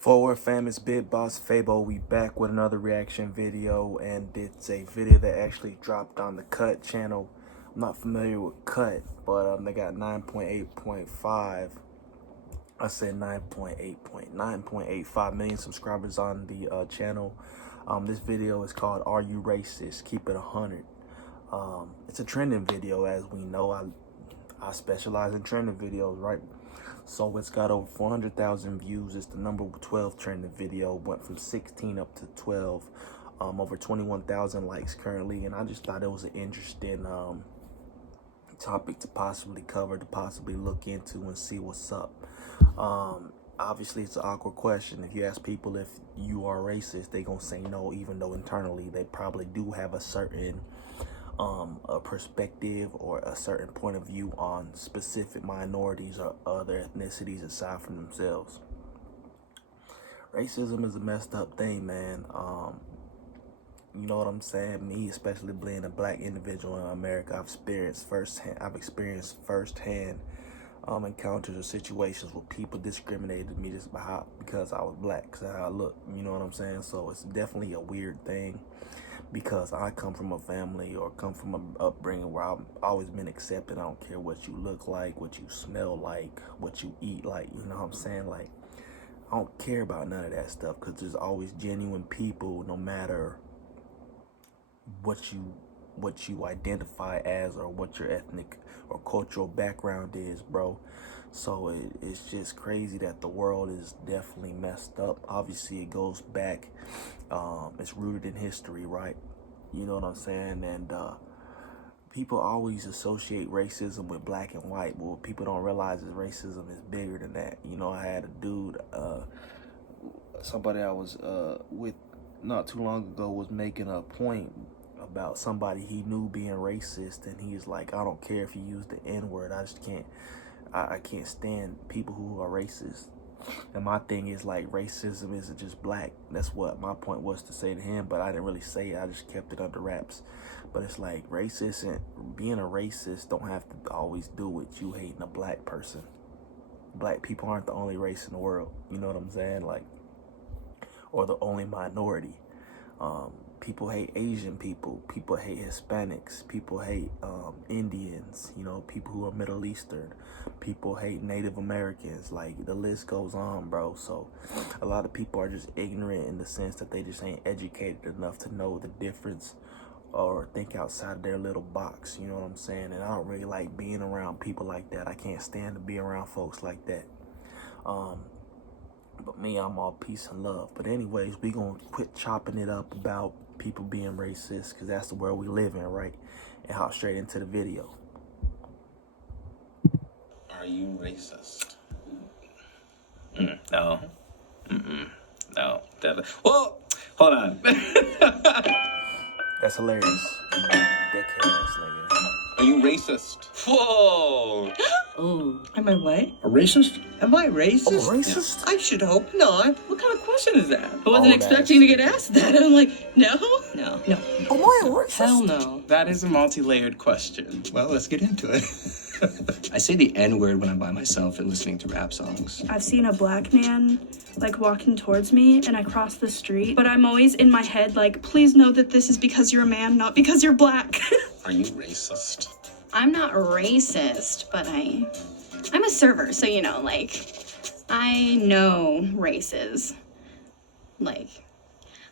Forward famous Big Boss Fabo, we back with another reaction video, and it's a video that actually dropped on the Cut channel. I'm not familiar with Cut, but they got 9.8.5. I said 9.85 million subscribers on the channel. This video is called "Are You Racist?" Keep it 100. It's a trending video, as we know. I specialize in trending videos, right? So it's got over 400,000 views. It's the number 12 trending video. Went from 16 up to 12. Over 21,000 likes currently. And I just thought it was an interesting topic to possibly cover, to possibly look into and see what's up. Obviously, it's an awkward question. If you ask people if you are racist, they gonna say no, even though internally they probably do have a certain a perspective or a certain point of view on specific minorities or other ethnicities aside from themselves. Racism is a messed up thing, man. You know what I'm saying? Me, especially being a black individual in America, I've experienced firsthand encounters or situations where people discriminated me just because I was black, because of how I look. You know what I'm saying? So it's definitely a weird thing, because I come from a family or come from an upbringing where I've always been accepted. I don't care what you look like, what you smell like, what you eat like, you know what I'm saying? Like, I don't care about none of that stuff, because there's always genuine people, no matter what you identify as or what your ethnic or cultural background is, bro. So it's just crazy that the world is definitely messed up. Obviously, it goes back. It's rooted in history, right? You know what I'm saying? And people always associate racism with black and white, but what people don't realize is racism is bigger than that. You know, I had a dude, somebody I was with not too long ago was making a point about somebody he knew being racist, and he's like, I don't care if you use the N-word, I just can't, I can't stand people who are racist. And my thing is, like, racism isn't just black. That's what my point was to say to him, but I didn't really say it. I just kept it under wraps. But it's like, racist and being a racist don't have to always do with you hating a black person. Black people aren't the only race in the world. You know what I'm saying? Like, or the only minority. People hate Asian people. People hate Hispanics. People hate Indians. You know, people who are Middle Eastern. People hate Native Americans. Like, the list goes on, bro. So a lot of people are just ignorant in the sense that they just ain't educated enough to know the difference or think outside of their little box. You know what I'm saying? And I don't really like being around people like that. I can't stand to be around folks like that. But me, I'm all peace and love. But anyways, we gonna quit chopping it up about people being racist, because that's the world we live in, right? And hop straight into the video. Are you racist? No. No. Well, hold on. That's hilarious. Dickhead ass nigga. Are you racist? Whoa. Oh, am I what? A racist? Am I racist? Oh, racist? I should hope not. What kind of question is that? I wasn't expecting to get asked that. I'm like, no. Oh, why racist? Hell no. That is a multi-layered question. Well, let's get into it. I say the N-word when I'm by myself and listening to rap songs. I've seen a black man like walking towards me, and I cross the street, but I'm always in my head like, please know that this is because you're a man, not because you're black. Are you racist? I'm not racist, but I'm a server, so you know, like, I know races. Like,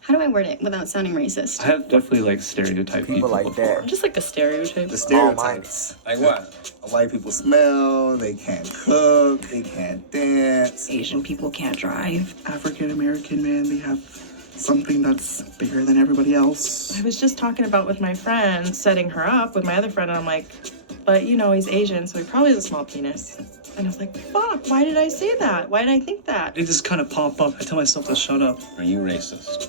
how do I word it without sounding racist? I have definitely like stereotyped People like that. Just like a stereotype. The stereotypes. Like what? White people smell, they can't cook, they can't dance. Asian people can't drive. African American man, they have something that's bigger than everybody else. I was just talking about with my friend, setting her up with my other friend, and I'm like, but you know, he's Asian, so he probably has a small penis. And I was like, fuck, why did I say that? Why did I think that? They just kind of pop up. I tell myself to shut up. Are you racist?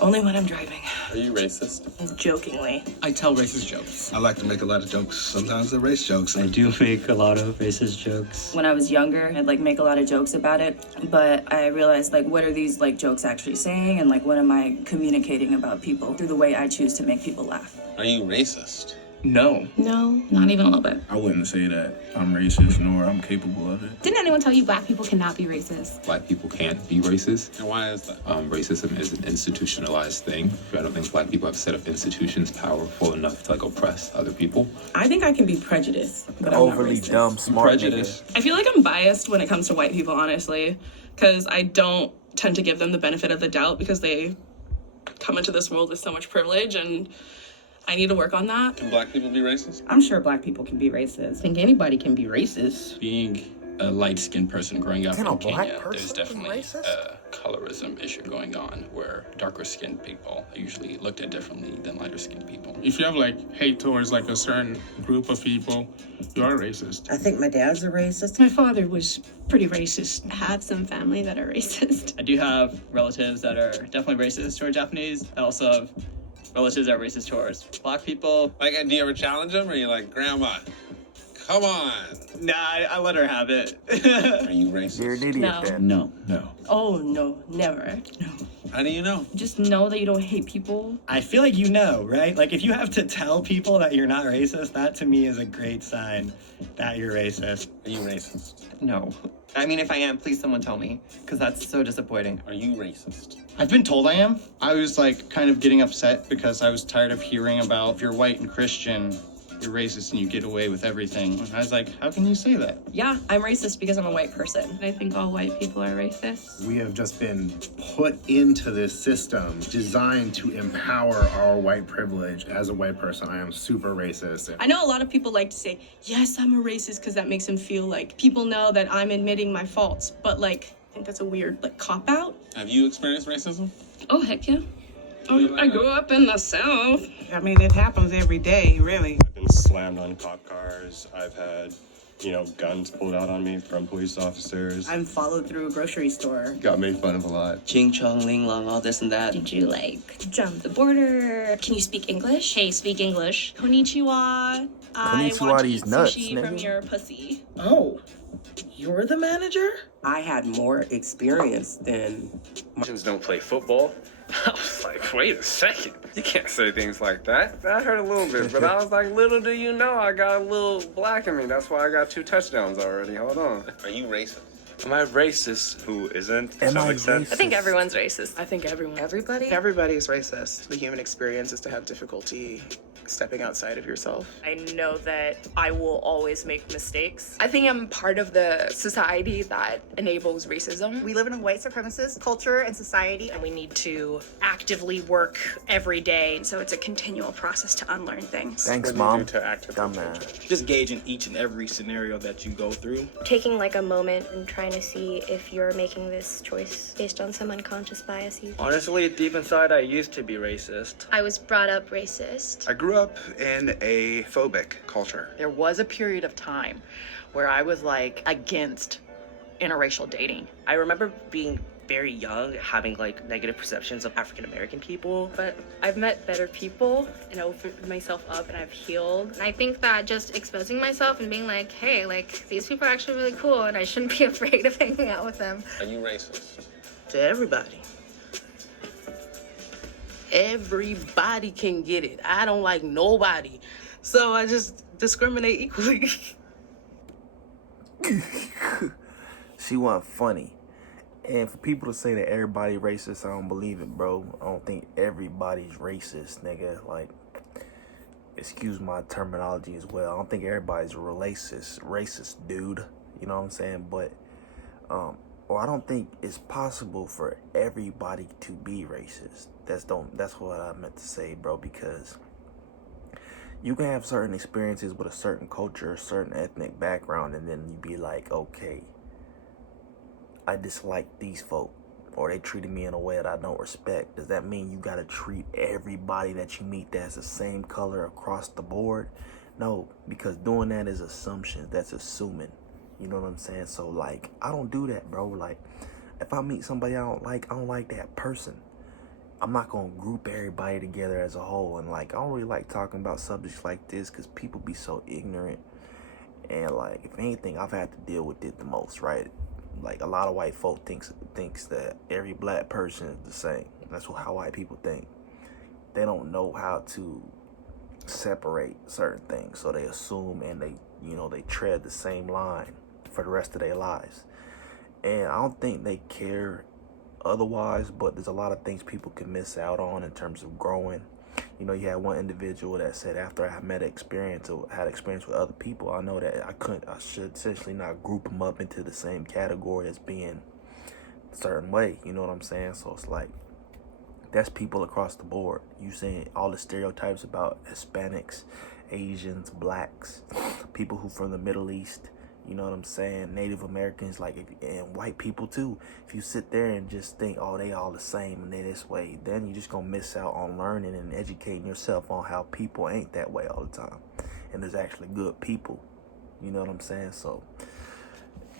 Only when I'm driving. Are you racist? Jokingly. I tell racist jokes. I like to make a lot of jokes. Sometimes they're race jokes. I do make a lot of racist jokes. When I was younger, I'd like make a lot of jokes about it, but I realized like what are these like jokes actually saying, and like what am I communicating about people through the way I choose to make people laugh. Are you racist? No. No, not even a little bit. I wouldn't say that I'm racist nor I'm capable of it. Didn't anyone tell you black people cannot be racist? Black people can't be racist. And why is that? Racism is an institutionalized thing. I don't think black people have a set of institutions powerful enough to like oppress other people. I think I can be prejudiced, but Overly I'm not racist. dumb, smart Prejudice. I feel like I'm biased when it comes to white people, honestly, because I don't tend to give them the benefit of the doubt because they come into this world with so much privilege, and I need to work on that. Can black people be racist? I'm sure black people can be racist. I think anybody can be racist. Being a light-skinned person growing up Can in a black Kenya, there's person be definitely racist? a colorism issue going on where darker-skinned people are usually looked at differently than lighter-skinned people. If you have like hate towards like a certain group of people, you are racist. I think my dad's a racist. My father was pretty racist. I have some family that are racist. I do have relatives that are definitely racist toward Japanese. I also have relatives that are racist towards black people. Like, do you ever challenge them, or are you like, Grandma, come on? Nah, I let her have it. Are you racist? You're an idiot No. then. No. Oh, no, never. How do you know? Just know that you don't hate people. I feel like you know, right? Like if you have to tell people that you're not racist, that to me is a great sign that you're racist. Are you racist? No. I mean, if I am, please someone tell me, because that's so disappointing. Are you racist? I've been told I am. I was like kind of getting upset because I was tired of hearing about if you're white and Christian, you're racist and you get away with everything. And I was like, how can you say that? Yeah, I'm racist because I'm a white person. I think all white people are racist. We have just been put into this system designed to empower our white privilege. As a white person, I am super racist. I know a lot of people like to say, yes, I'm a racist, because that makes them feel like people know that I'm admitting my faults. But like, I think that's a weird like cop-out. Have you experienced racism? Oh, heck yeah. Oh, I grew up in the South. I mean, it happens every day, really. I've been slammed on cop cars. I've had, guns pulled out on me from police officers. I'm followed through a grocery store. Got made fun of a lot. Ching Chong Ling Long, all this and that. Did you jump the border? Can you speak English? Hey, speak English. Konnichiwa. I Konnichiwa, want to these eat nuts, sushi nigga. from your pussy. Oh, you're the manager? I had more experience than... Martians don't play football. I was like, wait a second. You can't say things like that. I heard a little bit, but I was like, little do you know, I got a little black in me. That's why I got 2 touchdowns already. Hold on. Are you racist? Am I racist? Who isn't, to Am some I extent? racist? I think everyone's racist. I think everyone. Everybody? Everybody's racist. The human experience is to have difficulty stepping outside of yourself. I know that I will always make mistakes. I think I'm part of the society that enables racism. We live in a white supremacist culture and society, and we need to actively work every day. so it's a continual process to unlearn things. Thanks, What do you Mom. do to actively Dumbass. Just gauging each and every scenario that you go through. Taking like a moment and trying to see if you're making this choice based on some unconscious biases. Honestly, deep inside, I used to be racist. I was brought up racist. I grew up in a phobic culture. There was a period of time where I was like against interracial dating. I remember being very young, having like negative perceptions of African American people. But I've met better people and opened myself up and I've healed. And I think that just exposing myself and being like, hey, like these people are actually really cool and I shouldn't be afraid of hanging out with them. Are you racist? To everybody. Everybody can get it. I don't like nobody. So I just discriminate equally. She wasn't funny. And for people to say that everybody racist, I don't believe it, bro. I don't think everybody's racist, nigga. Like, excuse my terminology as well. I don't think everybody's racist, dude. You know what I'm saying? But, or I don't think it's possible for everybody to be racist. That's what I meant to say, bro, because you can have certain experiences with a certain culture, a certain ethnic background, and then you be like, okay, I dislike these folk, or they treated me in a way that I don't respect. Does that mean you gotta treat everybody that you meet that's the same color across the board? No, because doing that is assumptions. That's assuming. You know what I'm saying? So, like, I don't do that, bro. Like, if I meet somebody I don't like that person. I'm not gonna group everybody together as a whole. And, like, I don't really like talking about subjects like this because people be so ignorant. And, like, if anything, I've had to deal with it the most, right? Like, a lot of white folk thinks that every black person is the same. That's how white people think. They don't know how to separate certain things. So they assume and they, you know, they tread the same line for the rest of their lives. And I don't think they care otherwise, but there's a lot of things people can miss out on in terms of growing. You know, you had one individual that said after I had experience with other people, I know that I should essentially not group them up into the same category as being a certain way. You know what I'm saying? So it's like, that's people across the board. You saying all the stereotypes about Hispanics, Asians, blacks, people who from the Middle East, you know what I'm saying, Native Americans, like, and white people too. If you sit there and just think, oh, they all the same and they this way, then you're just gonna miss out on learning and educating yourself on how people ain't that way all the time. And there's actually good people. You know what I'm saying? So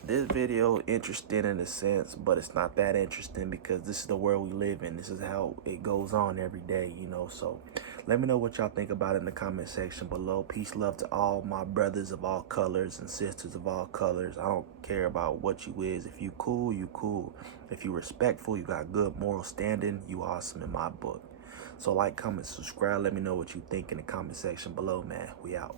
this video interesting in a sense, but it's not that interesting because this is the world we live in. This is how it goes on every day, you know. So let me know what y'all think about it in the comment section below. Peace, love to all my brothers of all colors and sisters of all colors. I don't care about what you is. If you cool, you cool. If you respectful, you got good moral standing, you awesome in my book. So like, comment, subscribe. Let me know what you think in the comment section below, man. We out.